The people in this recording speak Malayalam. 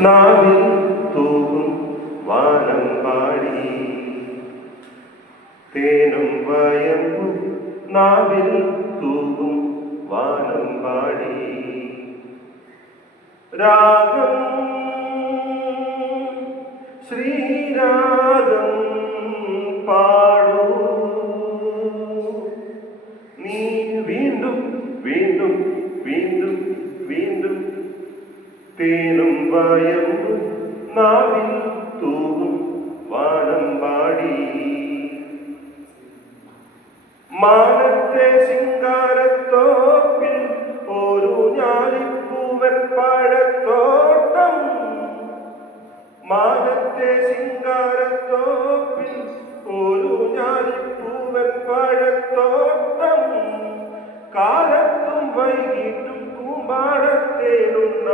നാവിൽ തൂകും വാനം പാടി തേനും വയമ്പും നാവിൽ തൂകും വാനം പാടി രാഗം ശ്രീരാഗം പാടൂ നീ വീണ്ടും വീണ്ടും വീണ്ടും വീണ്ടും തേനും വയമ്പും നാവിൽ തൂകും വാനം പാടി മാനത്തെ ശിങ്കാരത്തോപ്പിൽ ഒരു ഞാലിപ്പൂവൻ പഴത്തോട്ടം മാനത്തെ ശിങ്കാരത്തോപ്പിൽ ഒരു ഞാലിപ്പൂവൻ പഴത്തോട്ടം കാലത്തും വൈകിട്ടും കൂമ്പാടത്തേനുണ്ണ